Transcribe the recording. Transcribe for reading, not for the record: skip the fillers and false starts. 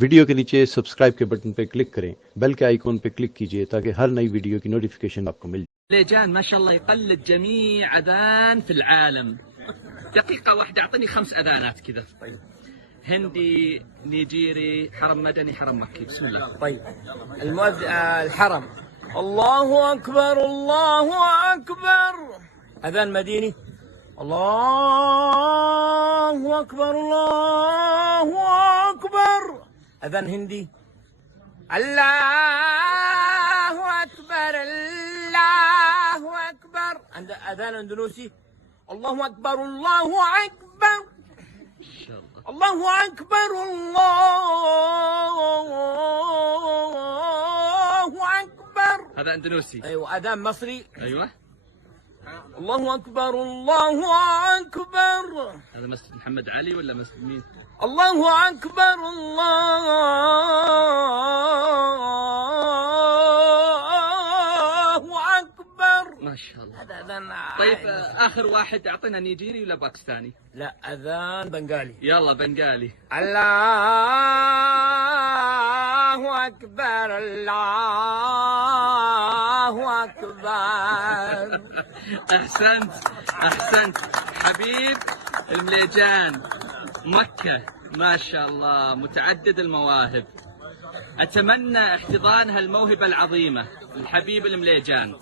वीडियो के नीचे सब्सक्राइब के बटन पे क्लिक करें, बेल के आइकॉन पे क्लिक कीजिए ताकि हर नई वीडियो की नोटिफिकेशन आपको मिल जाए। ليجان ما شاء الله يقلد جميع اذان في العالم. دقيقة واحدة اعطيني 5 اذانات كذا. طيب. هندي، نيجيري، حرم مدني، حرم مكي. بسم الله. طيب. الحرم. الله اكبر الله اكبر. اذان مديني. الله اكبر الله اكبر. اذان هندي. الله اكبر الله اكبر. عند اذان اندونيسي. الله اكبر الله اكبر. الله اكبر الله اكبر. هذا اندونيسي. ايوه. اذان مصري. ايوه. الله اكبر الله اكبر. هذا مسجد محمد علي ولا مسجد مين؟ الله اكبر الله اكبر. ما شاء الله. هذا اذان. طيب اخر واحد اعطينا نيجيري ولا باكستاني؟ لا اذان بنغالي. يلا بنغالي. الله اكبر الله اكبر. احسنت احسنت حبيب المليجان مكة. ما شاء الله متعدد المواهب. اتمنى احتضان هالموهبة العظيمة الحبيب المليجان.